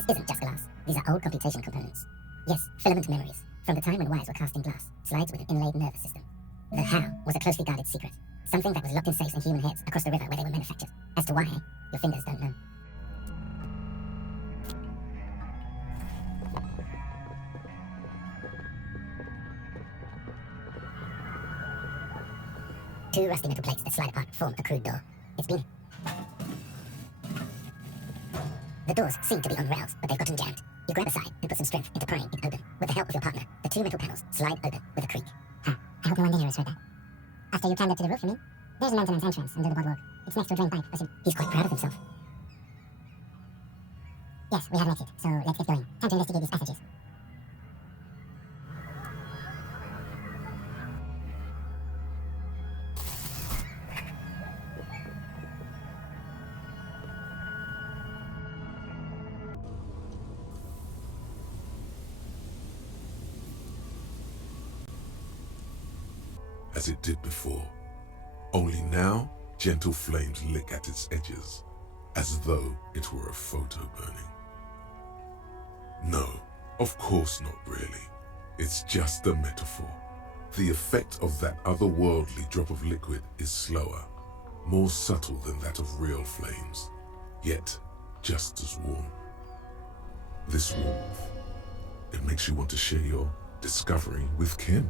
This isn't just glass. These are old computation components. Yes, filament memories, from the time when wires were cast in glass, slides with an inlaid nervous system. The how was a closely guarded secret, something that was locked in safes in human heads across the river where they were manufactured. As to why, your fingers don't know. Two rusty metal plates that slide apart form a crude door. It's been... The doors seem to be on rails, but they've gotten jammed. You grab a side and put some strength into prying it open. With the help of your partner, the two metal panels slide open with a creak. I hope no one dangerous heard that. After you climbed up to the roof, you mean? There's a maintenance entrance under the boardwalk. It's next to a drain pipe. He's quite proud of himself. Yes, we have an exit, so let's get going. Time to investigate these passages. As it did before. Only now, gentle flames lick at its edges, as though it were a photo burning. No, of course not really. It's just a metaphor. The effect of that otherworldly drop of liquid is slower, more subtle than that of real flames, yet just as warm. This warmth, it makes you want to share your discovery with Kim.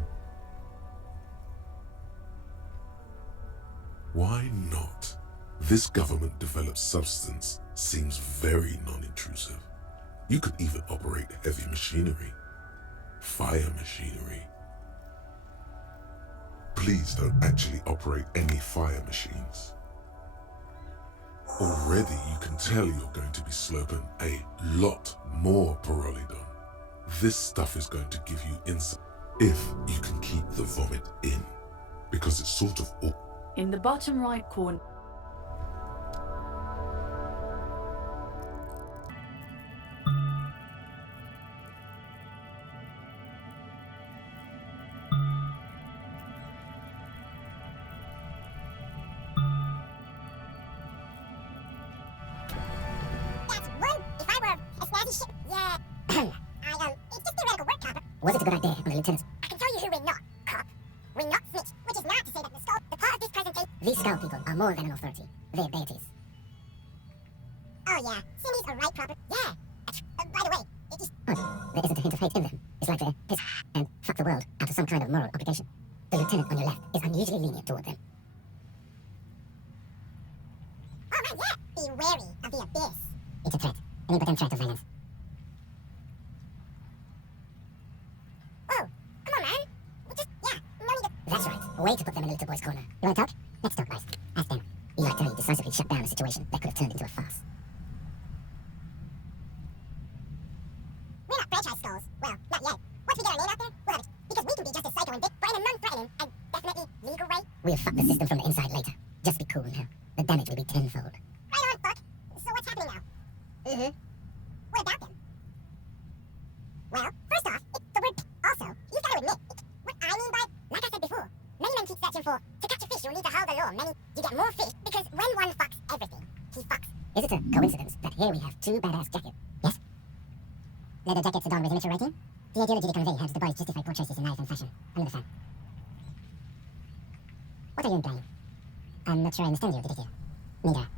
Why not? This government-developed substance seems very non-intrusive. You could even operate heavy machinery, fire machinery. Please don't actually operate any fire machines. Already you can tell you're going to be slurping a lot more pyrrolidon. This stuff is going to give you insight if you can keep the vomit in, because it's sort of in the bottom right corner. That's one. If I were a snazzy ship, yeah. It's just theoretical work, Copper. Was it a good idea on the lieutenant's? I can tell you who we're not, Cop. We're not Snitch, which is not to say that the skull, the part of this presentation. These skull people are more than an authority. They're deities. Oh yeah, Cindy's a right proper. Yeah. By the way, it just... Oh, there isn't a hint of hate in them. It's like they're piss and fuck the world out of some kind of moral obligation. The lieutenant on your left is unusually lenient toward them. Oh right, yeah. Be wary of the abyss. It's a threat. An impotent threat of violence. Oh, come on, man. No need to... That's right. Way to put them in a little boy's corner. You want to talk? Let's talk, guys. Ask them. Eli Terry decisively shut down a situation that could have turned into a farce. We're not franchise skulls. Well, not yet. Once we get our name out there, we'll have it. Because we can be just as psycho and big, but in a non-threatening and definitely legal way. We'll fuck the system from the inside later. Just be cool now. The damage will be tenfold. Right on, Buck. So what's happening now? What about them? Well, first off, it's the word also. You've got to admit, what I mean by, like I said before, many men keep searching for, to catch a fish you'll need to haul the lure. Many, you get more fish, because when one fucks everything, he fucks. Is it a coincidence that here we have two badass jackets? Yes? Leather jackets adorned with immature writing? The ideology they convey helps the boys justify poor choices in life and fashion. I'm the fan. What are you implying? I'm not sure I understand you, detective. Neither.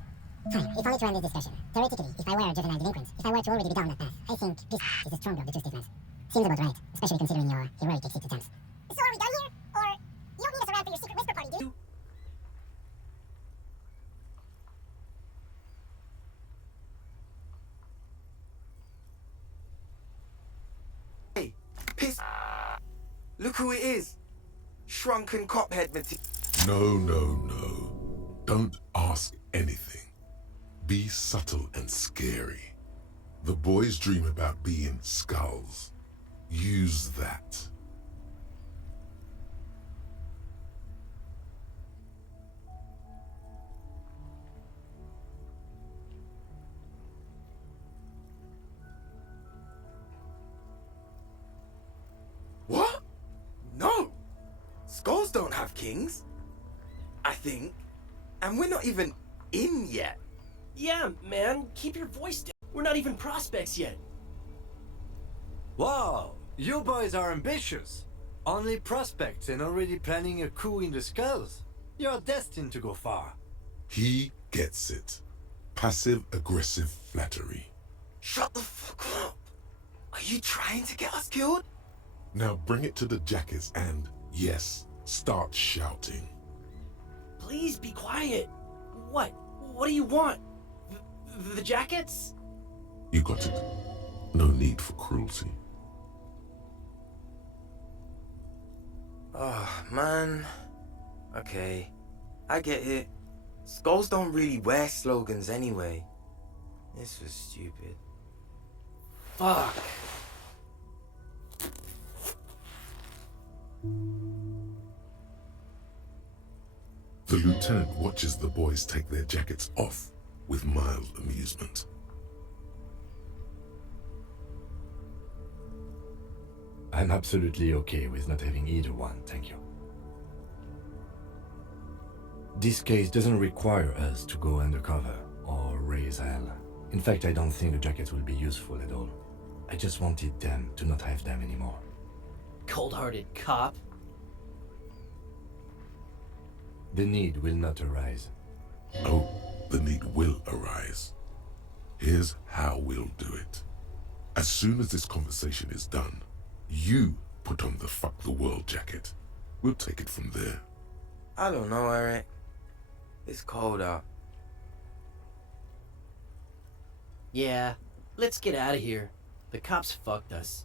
Fine, if only to end this discussion. Theoretically, if I were a juvenile delinquent, if I were to already be down that path, I think this is the stronger of the two statements. Seems about right, especially considering your heroic exit attempts. So are we done here? Or you don't need us around for your secret whisper party, do you? Hey, piss. Look who it is. Shrunken cophead material. No. Don't ask anything. Be subtle and scary. The boys dream about being skulls. Use that. What? No. Skulls don't have kings. I think. And we're not even in yet. Yeah, man, keep your voice down. We're not even prospects yet. Wow, you boys are ambitious. Only prospects and already planning a coup in the skulls. You're destined to go far. He gets it. Passive-aggressive flattery. Shut the fuck up. Are you trying to get us killed? Now bring it to the jackets and, yes, start shouting. Please be quiet. What? What do you want? The jackets? You got it. No need for cruelty. Oh, man. Okay, I get it. Skulls don't really wear slogans anyway. This was stupid. Fuck. The lieutenant watches the boys take their jackets off with mild amusement. I'm absolutely okay with not having either one, thank you. This case doesn't require us to go undercover or raise hell. In fact, I don't think the jackets will be useful at all. I just wanted them to not have them anymore. Cold-hearted cop. The need will not arise. Oh, the need will arise. Here's how we'll do it. As soon as this conversation is done, you put on the fuck the world jacket. We'll take it from there. I don't know, Eric. It's cold out. Yeah, let's get out of here. The cops fucked us.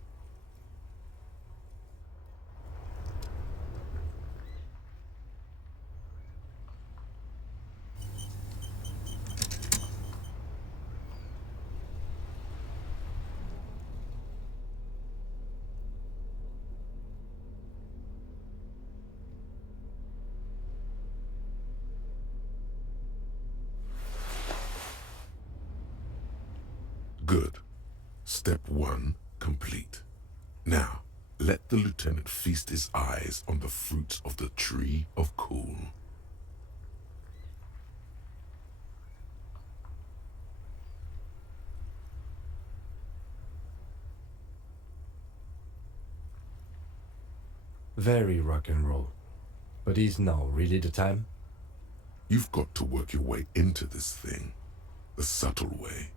Good. Step 1 complete. Now, let the lieutenant feast his eyes on the fruits of the tree of cool. Very rock and roll. But is now really the time? You've got to work your way into this thing. The subtle way.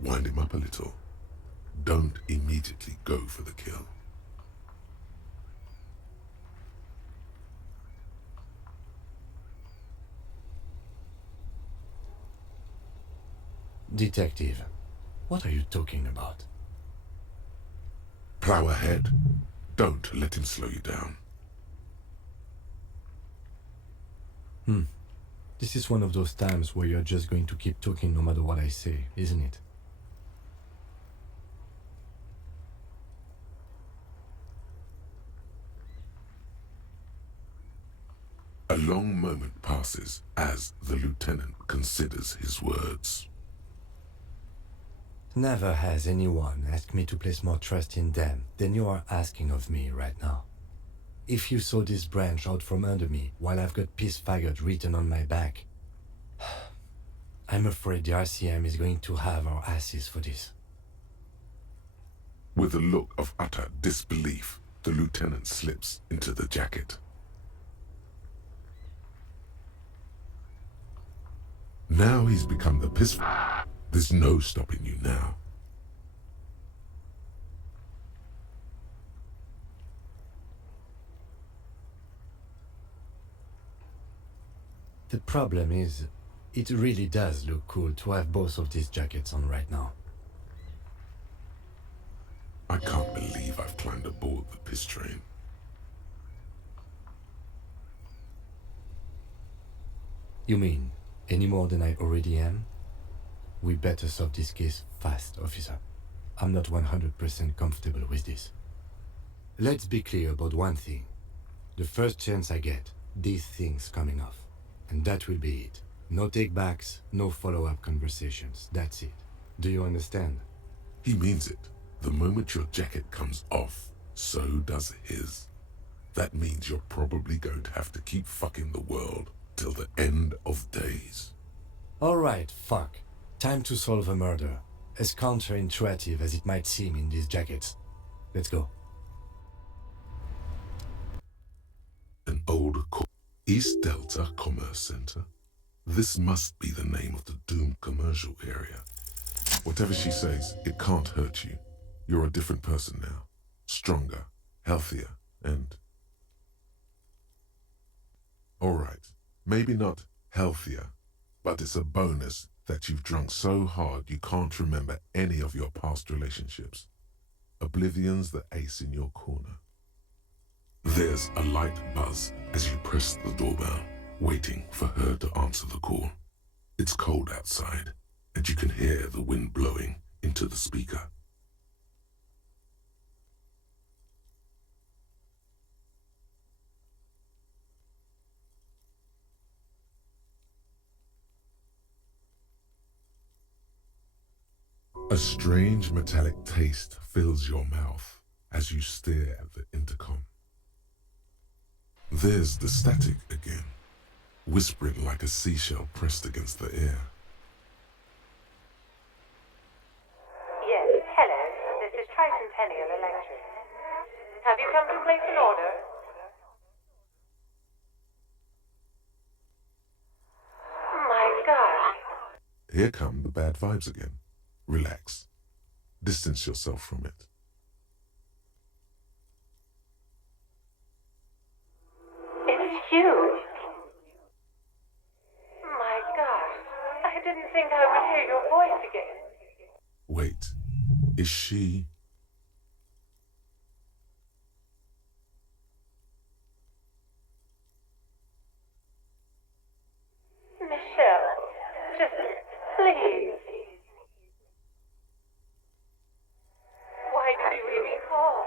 Wind him up a little. Don't immediately go for the kill. Detective, what are you talking about? Plow ahead. Don't let him slow you down. This is one of those times where you're just going to keep talking no matter what I say, isn't it? A long moment passes as the lieutenant considers his words. Never has anyone asked me to place more trust in them than you are asking of me right now. If you saw this branch out from under me while I've got piece faggot written on my back, I'm afraid the RCM is going to have our asses for this. With a look of utter disbelief, the lieutenant slips into the jacket. Now he's become the piss. There's no stopping you now. The problem is, it really does look cool to have both of these jackets on right now. I can't believe I've climbed aboard the piss train. You mean, any more than I already am? We better solve this case fast, officer. I'm not 100% comfortable with this. Let's be clear about one thing. The first chance I get, these things coming off. And that will be it. No take-backs, no follow-up conversations. That's it. Do you understand? He means it. The moment your jacket comes off, so does his. That means you're probably going to have to keep fucking the world till the end of days. Alright, fuck. Time to solve a murder. as counterintuitive as it might seem in these jackets. Let's go. An old East Delta Commerce Center. This must be the name of the doomed commercial area. Whatever she says, it can't hurt you. You're a different person now. Stronger, healthier, and... Alright, maybe not healthier, but it's a bonus that you've drunk so hard you can't remember any of your past relationships. Oblivion's the ace in your corner. There's a light buzz as you press the doorbell, waiting for her to answer the call. It's cold outside, and you can hear the wind blowing into the speaker. A strange metallic taste fills your mouth as you stare at the intercom. There's the static again, whispering like a seashell pressed against the air. Yes, hello. This is Tricentennial Electric. Have you come to place an order? My God. Here come the bad vibes again. Relax. Distance yourself from it. It's you. My God. I didn't think I would hear your voice again. Wait, is she... Michelle, just please. Why did you even call?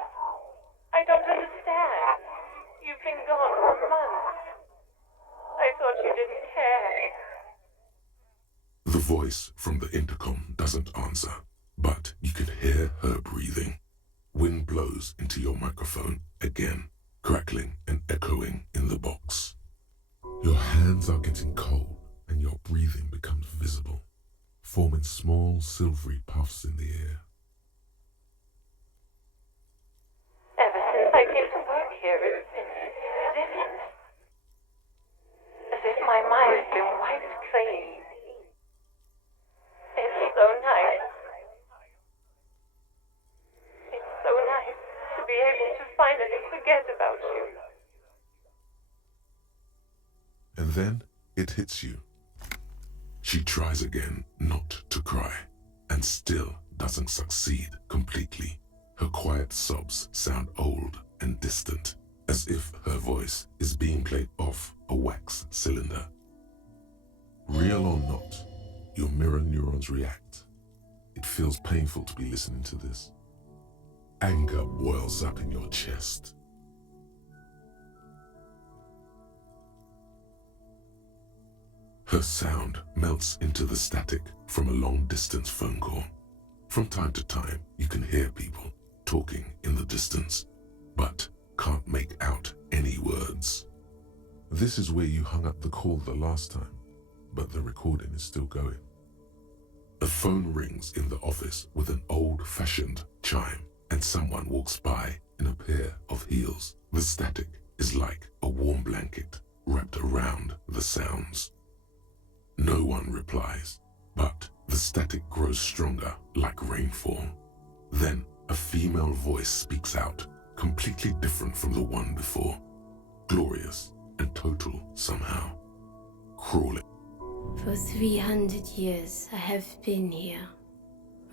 I don't understand. You've been gone for months. I thought you didn't care. The voice from the intercom doesn't answer, but you can hear her breathing. Wind blows into your microphone again, crackling and echoing in the box. Your hands are getting cold and your breathing becomes visible, forming small silvery puffs in the air. Ever since I came to work here, it's been different. As if my mind's been wiped clean. It's so nice. It's so nice to be able to finally forget about you. And then it hits you. She tries again not to cry, and still doesn't succeed completely. Her quiet sobs sound old and distant, as if her voice is being played off a wax cylinder. Real or not, your mirror neurons react. It feels painful to be listening to this. Anger boils up in your chest. Her sound melts into the static from a long-distance phone call. From time to time, you can hear people talking in the distance, but can't make out any words. This is where you hung up the call the last time, but the recording is still going. A phone rings in the office with an old-fashioned chime, and someone walks by in a pair of heels. The static is like a warm blanket wrapped around the sounds. No one replies, but the static grows stronger like rainfall. Then a female voice speaks out, completely different from the one before. Glorious and total somehow. Crawling. For 300 years I have been here,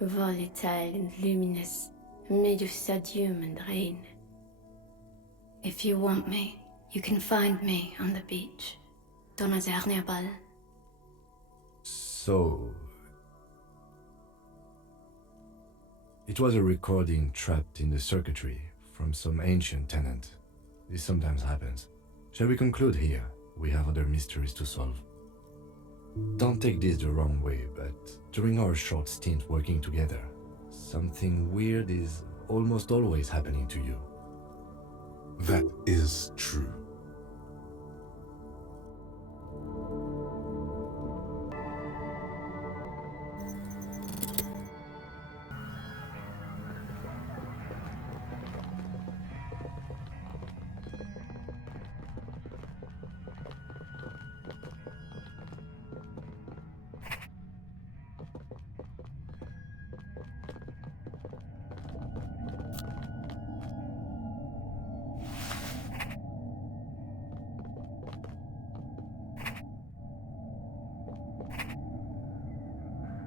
volatile and luminous, made of sodium and rain. If you want me, you can find me on the beach, dans la dernière balle. So... it was a recording trapped in the circuitry from some ancient tenant. This sometimes happens. Shall we conclude here? We have other mysteries to solve. Don't take this the wrong way, but during our short stint working together, something weird is almost always happening to you. That is true.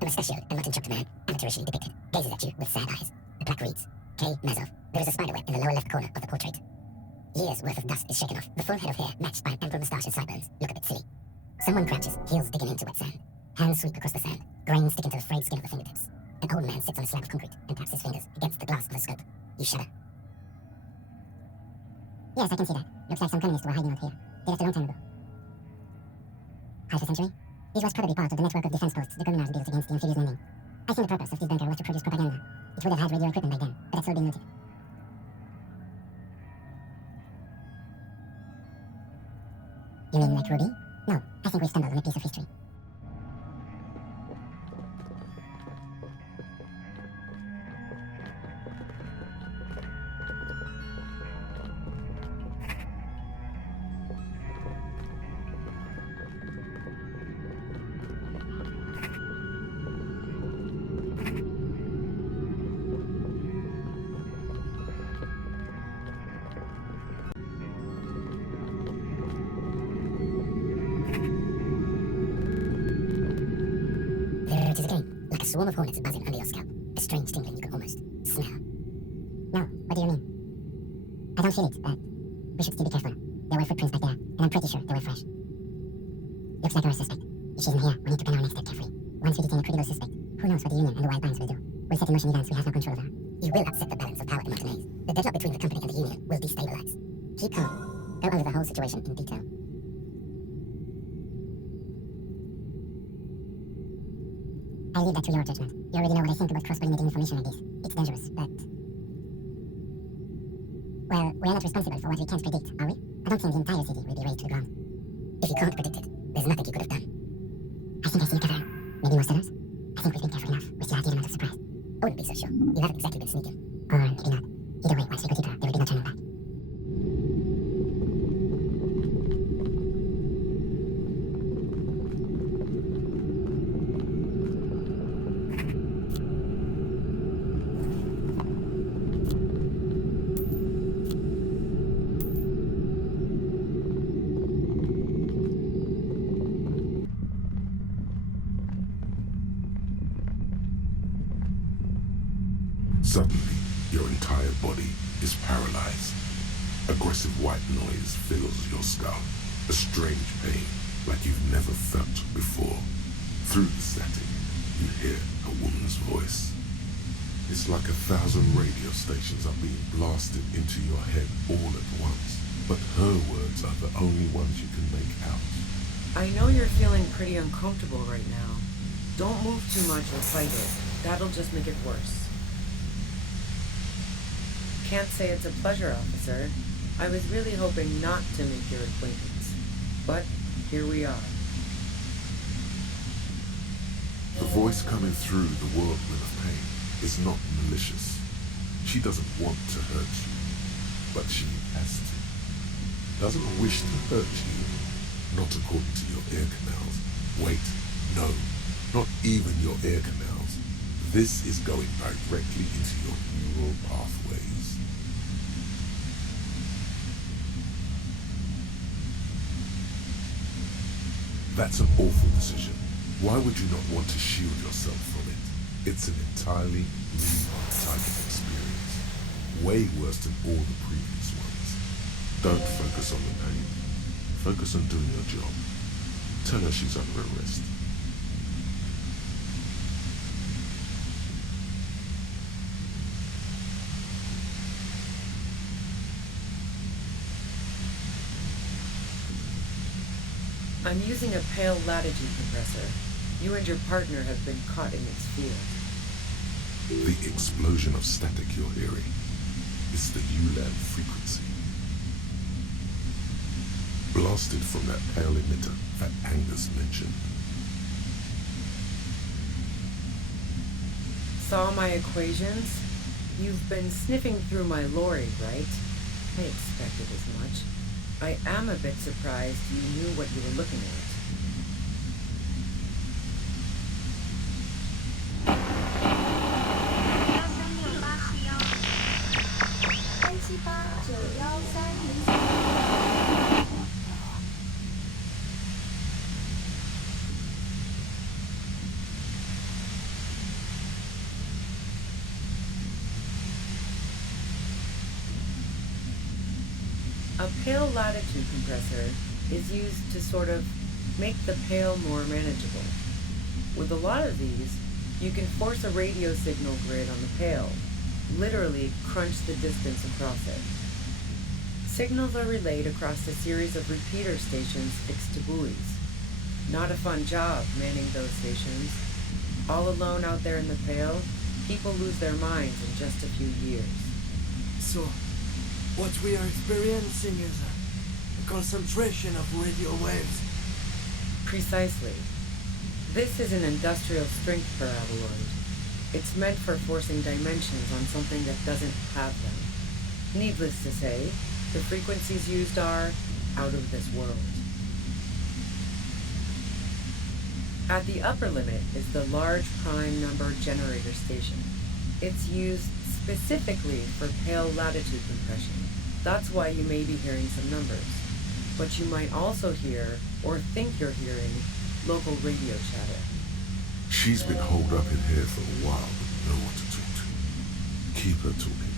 A mustachioed and mutton-chopped man, amateurishly depicted, gazes at you with sad eyes. The plaque reads, K. Mazov. There is a spiderweb in the lower left corner of the portrait. Years' worth of dust is shaken off. The full head of hair, matched by an ample moustache and sideburns, look a bit silly. Someone crouches, heels digging into wet sand. Hands sweep across the sand, grains sticking to the frayed skin of the fingertips. An old man sits on a slab of concrete and taps his fingers against the glass of the scope. You shudder. Yes, I can see that. Looks like some communists were hiding out here. They left a long time ago. Half a century? This was probably part of the network of defense posts the criminals built against the amphibious landing. I think the purpose of this bunker was to produce propaganda. It would have had radio equipment by then, but that's all been noted. You mean like Ruby? No, I think we stumbled on a piece of history. There it is again, like a swarm of hornets buzzing under your scalp. A strange tingling you can almost smell. No, what do you mean? I don't feel it, but we should still be careful. There were footprints back there, and I'm pretty sure they were fresh. Looks like our suspect. If she's in here, we need to plan our next step carefully. Once we detain a credible suspect, who knows what the Union and the Wild Bands will do? We'll set in motion events we have no control over. You will upset the balance of power in Montanese. The deadlock between the company and the Union will destabilize. Keep calm. Go over the whole situation in detail. I'll leave that to your judgment. You already know what I think about cross-pollinating information like this. It's dangerous, but... Well, we're not responsible for what we can't predict, are we? I don't think the entire city will be razed to the ground. If you can't predict it, there's nothing you could have done. I think I see a cavern. Maybe more cellars? I think we've been careful enough. We still have the element of surprise. I wouldn't be so sure. You haven't exactly been sneaking. Or maybe not. Either way, once we go deeper, there will be no turning back. Suddenly, your entire body is paralyzed. Aggressive white noise fills your skull. A strange pain, like you've never felt before. Through the static, you hear a woman's voice. It's like 1,000 radio stations are being blasted into your head all at once. But her words are the only ones you can make out. I know you're feeling pretty uncomfortable right now. Don't move too much or fight it. That'll just make it worse. Can't say it's a pleasure, officer. I was really hoping not to make your acquaintance. But here we are. The voice coming through the whirlwind of pain is not malicious. She doesn't want to hurt you, but she has to. Doesn't wish to hurt you, not according to your ear canals. Wait, no, not even your ear canals. This is going directly into your neural pathways. That's an awful decision. Why would you not want to shield yourself from it? It's an entirely new type of experience. Way worse than all the previous ones. Don't focus on the pain. Focus on doing your job. Tell her she's under arrest. I'm using a pale latitude compressor. You and your partner have been caught in its field. The explosion of static you're hearing is the ULAN frequency. Blasted from that pale emitter that Angus mentioned. Saw my equations? You've been sniffing through my lorry, right? I expected as much. I am a bit surprised you knew what you were looking at. A pale latitude compressor is used to sort of make the pale more manageable. With a lot of these, you can force a radio signal grid on the pale, literally crunch the distance across it. Signals are relayed across a series of repeater stations fixed to buoys. Not a fun job manning those stations. All alone out there in the pale, people lose their minds in just a few years. So, what we are experiencing is a concentration of radio waves. Precisely. This is an industrial strength paraboloid. It's meant for forcing dimensions on something that doesn't have them. Needless to say, the frequencies used are out of this world. At the upper limit is the large prime number generator station. It's used specifically for pale latitude compression. That's why you may be hearing some numbers. But you might also hear, or think you're hearing, local radio chatter. She's been holed up in here for a while with no one to talk to. Keep her talking,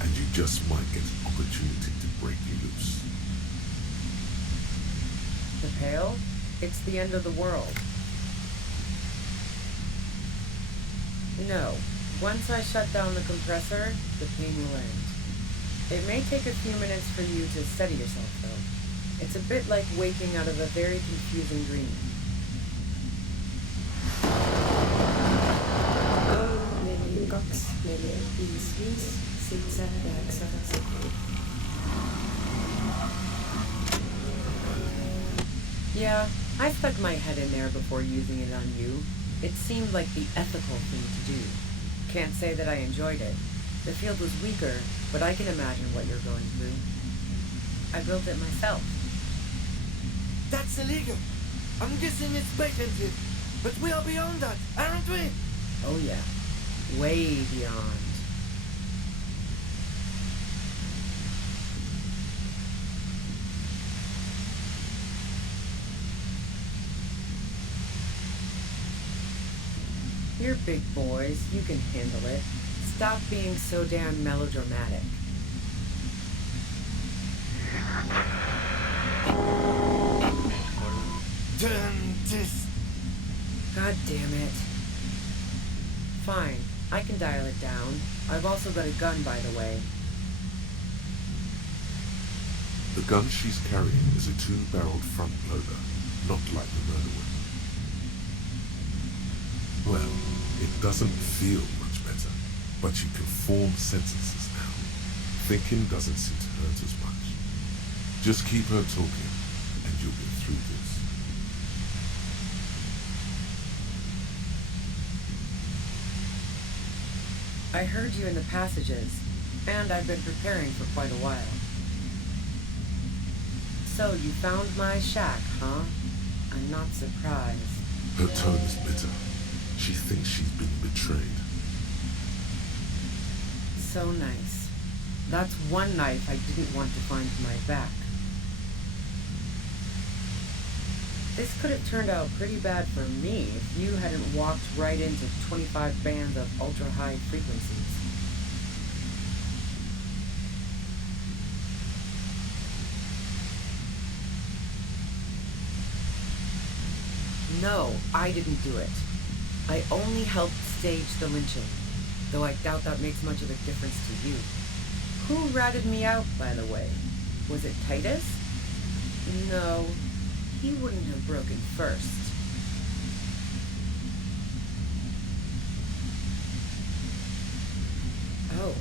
and you just might get an opportunity to break you loose. The pale? It's the end of the world. No. Once I shut down the compressor, the pain will end. It may take a few minutes for you to steady yourself, though. It's a bit like waking out of a very confusing dream. Yeah, I stuck my head in there before using it on you. It seemed like the ethical thing to do. Can't say that I enjoyed it. The field was weaker, but I can imagine what you're going through. I built it myself. That's illegal. I'm guessing it's patented. But we are beyond that, aren't we? Oh yeah. Way beyond. You're big boys. You can handle it. Stop being so damn melodramatic. Turn this. God damn it. Fine. I can dial it down. I've also got a gun, by the way. The gun she's carrying is a two-barreled front loader, not like the murder weapon. Well, it doesn't feel much better, but you can form sentences now. Thinking doesn't seem to hurt as much. Just keep her talking, and you'll get through this. I heard you in the passages, and I've been preparing for quite a while. So you found my shack, huh? I'm not surprised. Her tone is bitter. She thinks she's been betrayed. So nice. That's one knife I didn't want to find to my back. This could have turned out pretty bad for me if you hadn't walked right into 25 bands of ultra-high frequencies. No, I didn't do it. I only helped stage the lynching, though I doubt that makes much of a difference to you. Who ratted me out, by the way? Was it Titus? No, he wouldn't have broken first. Oh,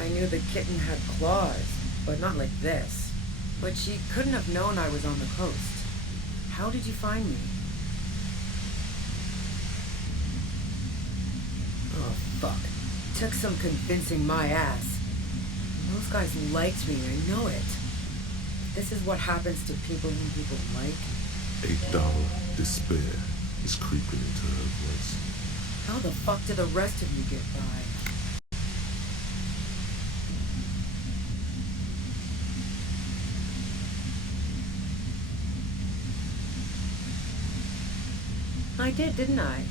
I knew the kitten had claws, but not like this. But she couldn't have known I was on the coast. How did you find me? Oh, fuck. Took some convincing my ass. Those guys liked me, I know it. This is what happens to people whom people like. A dull despair is creeping into her voice. How the fuck did the rest of you get by? I did, didn't I?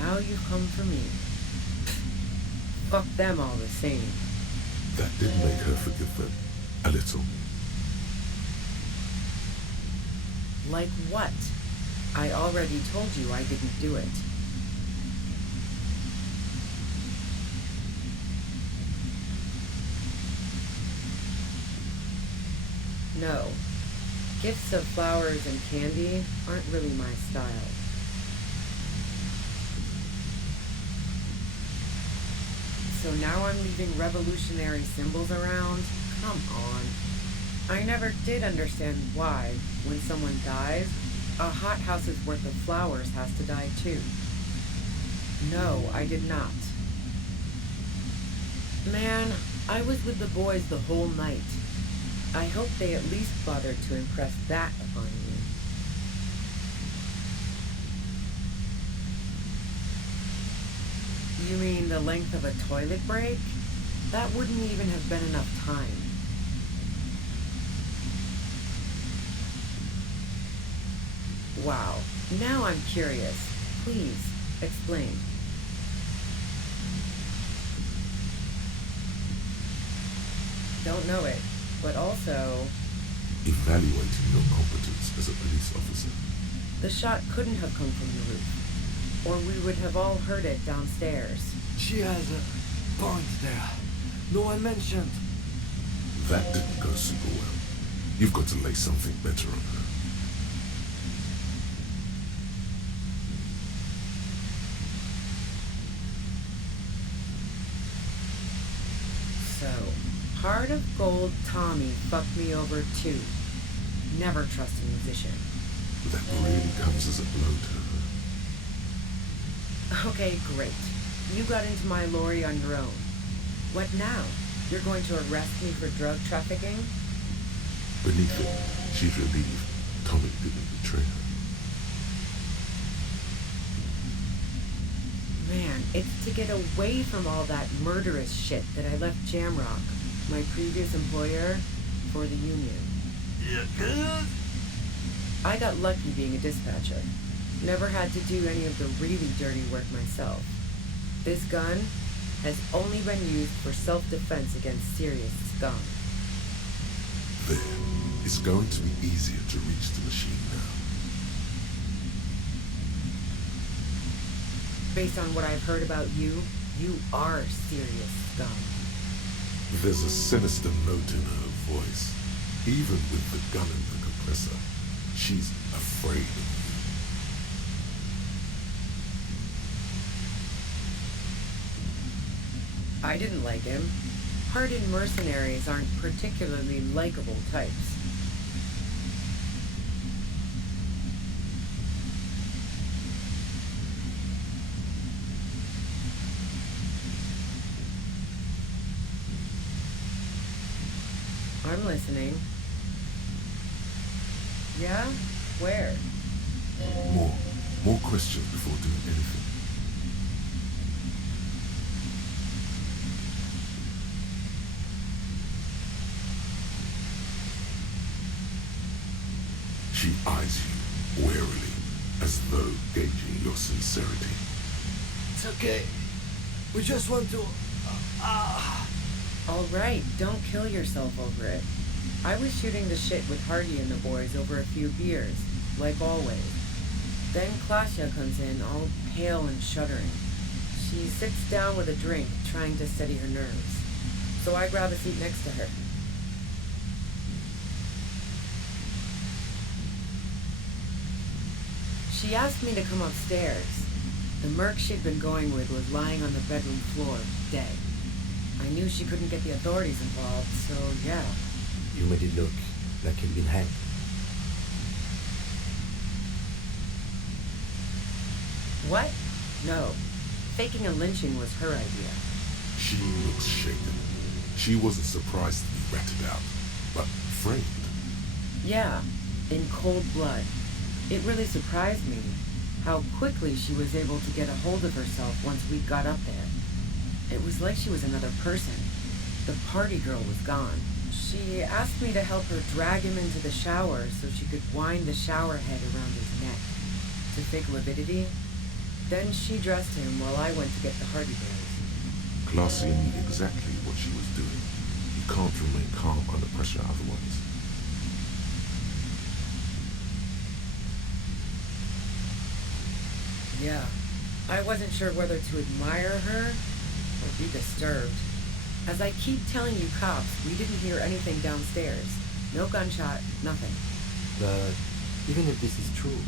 Now you've come for me. Fuck them all the same. That did make her forgive them. A little. Like what? I already told you I didn't do it. No. Gifts of flowers and candy aren't really my style. So now I'm leaving revolutionary symbols around? Come on. I never did understand why, when someone dies, a hothouse's worth of flowers has to die too. No, I did not. Man, I was with the boys the whole night. I hope they at least bothered to impress that upon you. You mean the length of a toilet break? That wouldn't even have been enough time. Wow, now I'm curious. Please, explain. Don't know it, but also... Evaluating your competence as a police officer. The shot couldn't have come from the roof, or we would have all heard it downstairs. She has a point there. No one mentioned. That didn't go super well. You've got to lay something better on her. So, Heart of Gold Tommy fucked me over too. Never trust a musician. That really comes as a blow to her. Okay, great. You got into my lorry on your own. What now? You're going to arrest me for drug trafficking? Beneath it, she's relieved Tommy didn't betray her. Man, it's to get away from all that murderous shit that I left Jamrock, my previous employer, for the union. You good? I got lucky being a dispatcher. Never had to do any of the really dirty work myself. This gun has only been used for self-defense against serious scum. There. It's going to be easier to reach the machine now. Based on what I've heard about you, you are serious scum. There's a sinister note in her voice. Even with the gun and the compressor, she's afraid of you. I didn't like him. Hardened mercenaries aren't particularly likable types. I'm listening. Yeah? Where? More questions before doing anything. She eyes you warily, as though gauging your sincerity. It's okay. We just want to... All right, don't kill yourself over it. I was shooting the shit with Hardy and the boys over a few beers, like always. Then Klasha comes in, all pale and shuddering. She sits down with a drink, trying to steady her nerves. So I grab a seat next to her. She asked me to come upstairs. The merc she'd been going with was lying on the bedroom floor, dead. I knew she couldn't get the authorities involved, so yeah. You made it look like he'd been hanged. What? No. Faking a lynching was her idea. She looks shaken. She wasn't surprised to be ratted out, but framed. Yeah, in cold blood. It really surprised me how quickly she was able to get a hold of herself once we got up there. It was like she was another person. The party girl was gone. She asked me to help her drag him into the shower so she could wind the shower head around his neck to fake lividity. Then she dressed him while I went to get the Hardy Boys. Glacia knew exactly what she was doing. You can't remain calm under pressure otherwise. Yeah. I wasn't sure whether to admire her or be disturbed. As I keep telling you cops, we didn't hear anything downstairs. No gunshot, nothing. But even if this is true,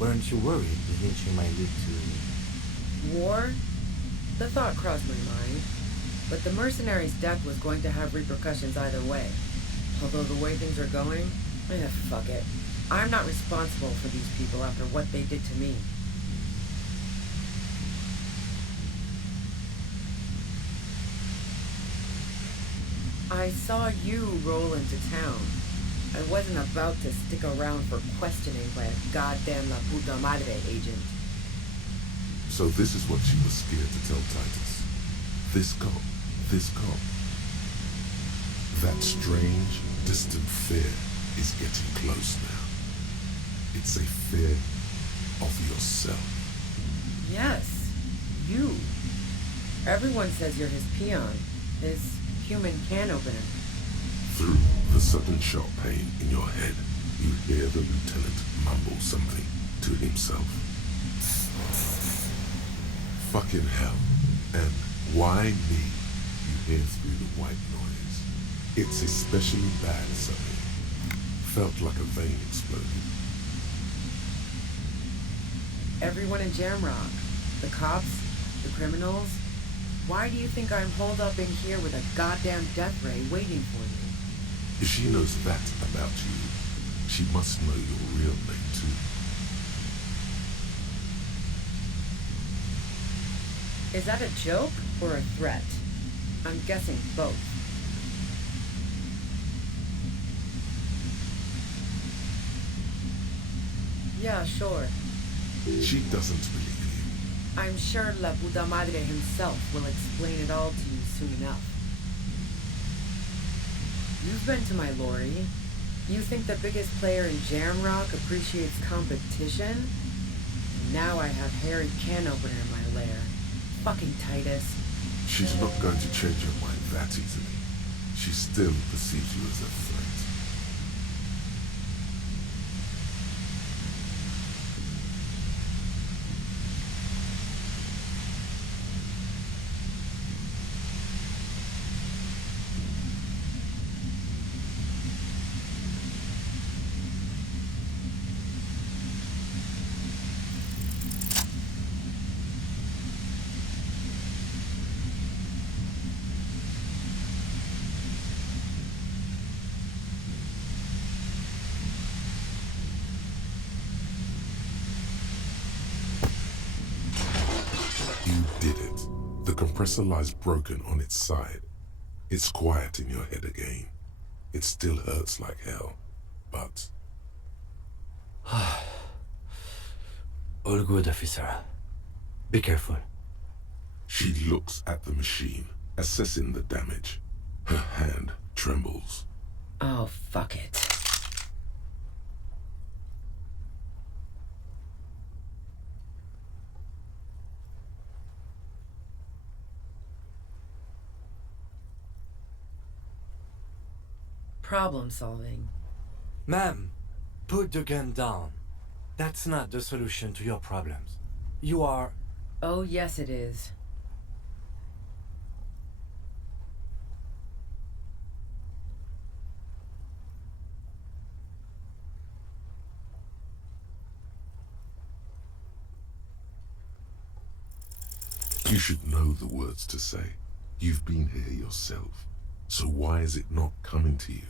weren't you worried the lynching might lead to... War? The thought crossed my mind. But the mercenary's death was going to have repercussions either way. Although the way things are going, fuck it. I'm not responsible for these people after what they did to me. I saw you roll into town. I wasn't about to stick around for questioning by a goddamn La Puta Madre agent. So this is what she was scared to tell Titus. This cop. That strange, distant fear is getting close now. It's a fear of yourself. Yes, you. Everyone says you're his peon, his human can opener. Through the sudden sharp pain in your head, you hear the lieutenant mumble something to himself. Fucking hell. And why me? You hear through the white noise. It's especially bad suddenly. Felt like a vein exploded. Everyone in Jamrock, the cops, the criminals. Why do you think I'm holed up in here with a goddamn death ray waiting for you? If she knows that about you, she must know your real name too. Is that a joke or a threat? I'm guessing both. Yeah, sure. She doesn't believe you. I'm sure La Puta Madre himself will explain it all to you soon enough. You've been to my lorry. You think the biggest player in Jamrock appreciates competition? Now I have Harry Can Opener in my lair. Fucking Titus. She's not going to change her mind that easily. She still perceives you as a threat. You did it. The compressor lies broken on its side. It's quiet in your head again. It still hurts like hell, but... All good, officer. Be careful. She looks at the machine, assessing the damage. Her hand trembles. Oh, fuck it. Problem solving. Ma'am, put the gun down. That's not the solution to your problems. You are... Oh, yes it is. You should know the words to say. You've been here yourself. So why is it not coming to you?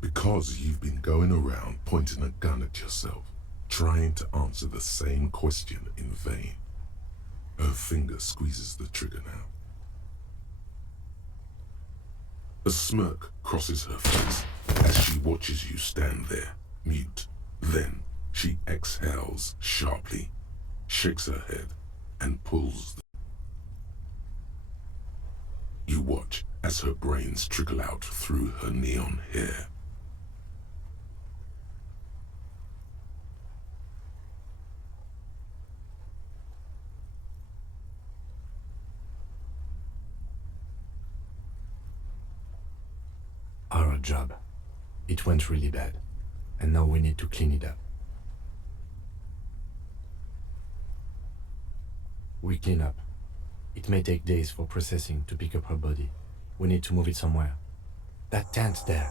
Because you've been going around pointing a gun at yourself, trying to answer the same question in vain. Her finger squeezes the trigger now. A smirk crosses her face as she watches you stand there, mute. Then she exhales sharply, shakes her head, and pulls. You watch as her brains trickle out through her neon hair. Our job. It went really bad. And now we need to clean it up. We clean up. It may take days for processing to pick up her body. We need to move it somewhere. That tent there.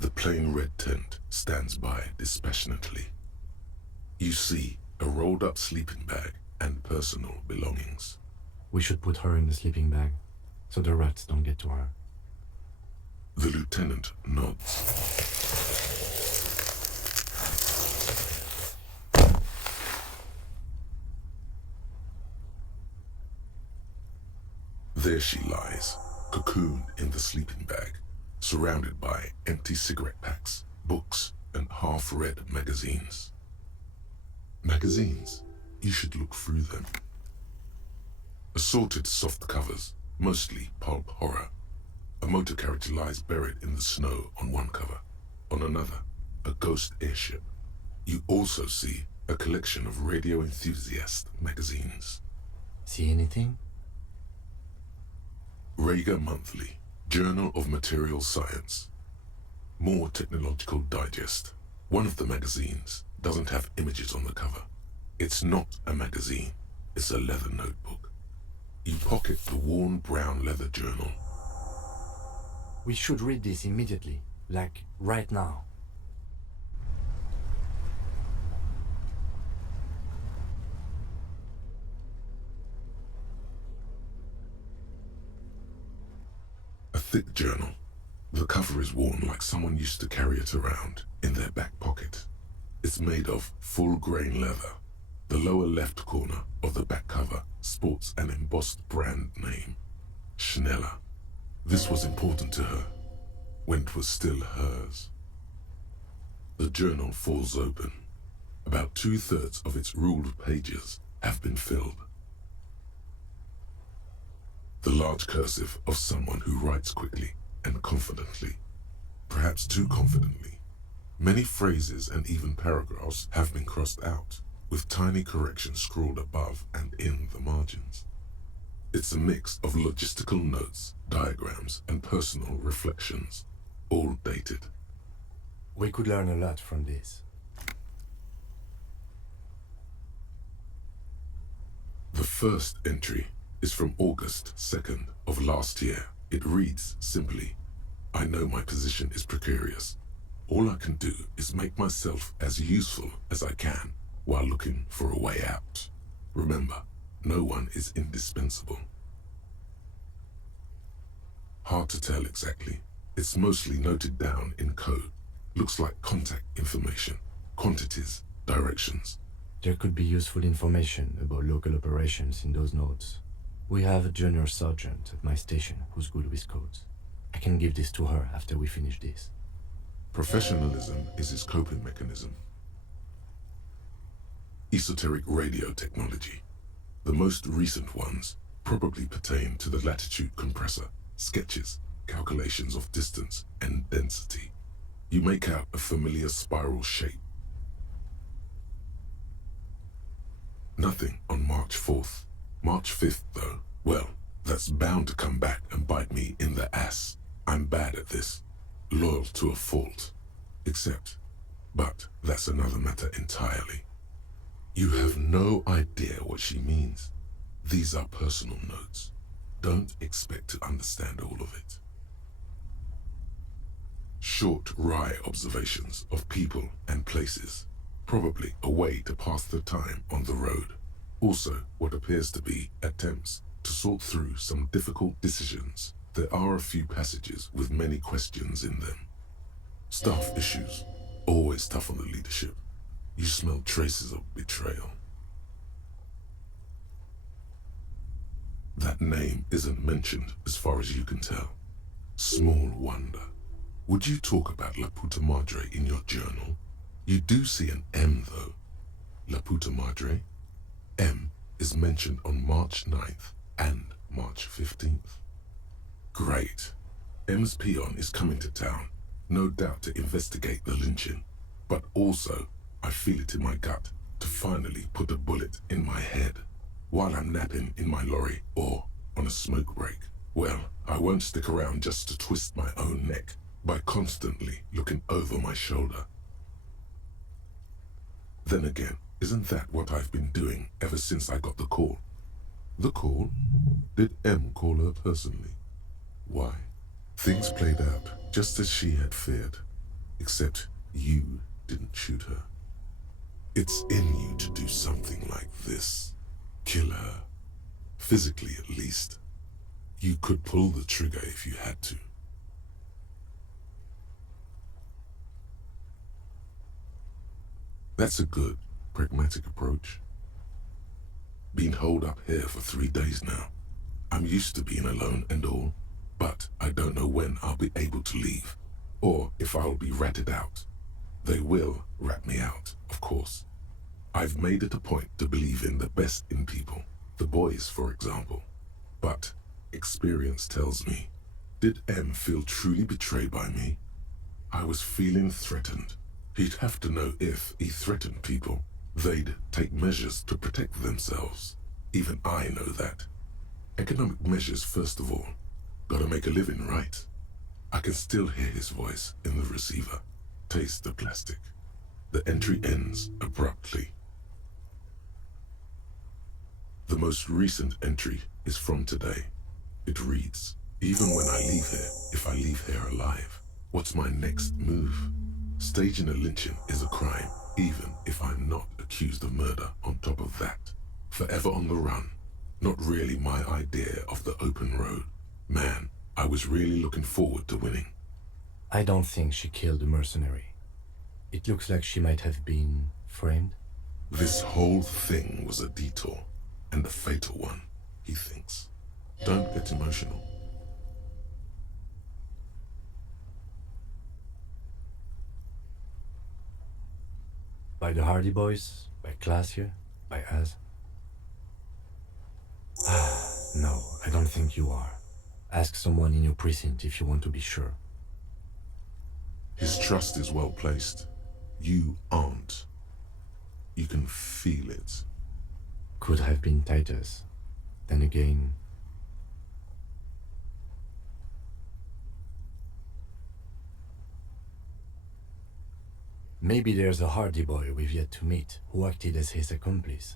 The plain red tent stands by dispassionately. You see a rolled-up sleeping bag and personal belongings. We should put her in the sleeping bag, so the rats don't get to her. The lieutenant nods. There she lies, cocooned in the sleeping bag, surrounded by empty cigarette packs, books, and half-read magazines. Magazines? You should look through them. Assorted soft covers, mostly pulp horror. A motor carriage lies buried in the snow on one cover. On another, a ghost airship. You also see a collection of radio enthusiast magazines. See anything? Rager Monthly, Journal of Material Science. More Technological Digest. One of the magazines doesn't have images on the cover. It's not a magazine, it's a leather notebook. You pocket the worn brown leather journal. We should read this immediately, like right now. A thick journal. The cover is worn like someone used to carry it around in their back pocket. It's made of full-grain leather. The lower left corner of the back cover sports an embossed brand name, Schneller. This was important to her when it was still hers. The journal falls open. About 2/3 of its ruled pages have been filled. The large cursive of someone who writes quickly and confidently, perhaps too confidently. Many phrases and even paragraphs have been crossed out, with tiny corrections scrawled above and in the margins. It's a mix of logistical notes, diagrams, and personal reflections, all dated. We could learn a lot from this. The first entry is from August 2nd of last year. It reads simply, I know my position is precarious. All I can do is make myself as useful as I can while looking for a way out. Remember, no one is indispensable. Hard to tell exactly. It's mostly noted down in code. Looks like contact information, quantities, directions. There could be useful information about local operations in those notes. We have a junior sergeant at my station who's good with codes. I can give this to her after we finish this. Professionalism is his coping mechanism. Esoteric radio technology. The most recent ones probably pertain to the latitude compressor, sketches, calculations of distance and density. You make out a familiar spiral shape. Nothing on March 4th. March 5th, though, well, that's bound to come back and bite me in the ass. I'm bad at this. Loyal to a fault. But that's another matter entirely. You have no idea what she means. These are personal notes. Don't expect to understand all of it. Short, wry observations of people and places. Probably a way to pass the time on the road. Also, what appears to be attempts to sort through some difficult decisions. There are a few passages with many questions in them. Staff issues. Always tough on the leadership. You smell traces of betrayal. That name isn't mentioned as far as you can tell. Small wonder. Would you talk about La Puta Madre in your journal? You do see an M though. La puta madre. M is mentioned on March 9th and March 15th. Great. M's peon is coming to town, no doubt to investigate the lynching, but also, I feel it in my gut to finally put a bullet in my head while I'm napping in my lorry or on a smoke break. Well, I won't stick around just to twist my own neck by constantly looking over my shoulder. Then again, isn't that what I've been doing ever since I got the call? The call? Did M call her personally? Why? Things played out just as she had feared, except you didn't shoot her. It's in you to do something like this. Kill her. Physically, at least. You could pull the trigger if you had to. That's a good, pragmatic approach. Been holed up here for 3 days now. I'm used to being alone and all, but I don't know when I'll be able to leave, or if I'll be ratted out. They will rat me out, of course. I've made it a point to believe in the best in people, the boys, for example. But experience tells me, did M feel truly betrayed by me? I was feeling threatened. He'd have to know if he threatened people, they'd take measures to protect themselves. Even I know that. Economic measures first of all. Gotta make a living, right? I can still hear his voice in the receiver. Taste the plastic. The entry ends abruptly. The most recent entry is from today. It reads, even when I leave here, if I leave here alive, what's my next move? Staging a lynching is a crime, even if I'm not accused of murder on top of that. Forever on the run. Not really my idea of the open road. Man, I was really looking forward to winning. I don't think she killed the mercenary. It looks like she might have been framed. This whole thing was a detour, and a fatal one, he thinks. Don't get emotional. By the Hardy Boys? By Classier? By us? No, I don't think you are. Ask someone in your precinct if you want to be sure. His trust is well placed. You aren't. You can feel it. Could have been Titus. Then again... Maybe there's a Hardy boy we've yet to meet who acted as his accomplice.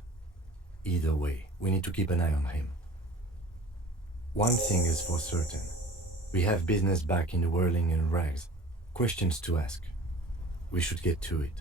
Either way, we need to keep an eye on him. One thing is for certain. We have business back in the whirling and rags. Questions to ask. We should get to it.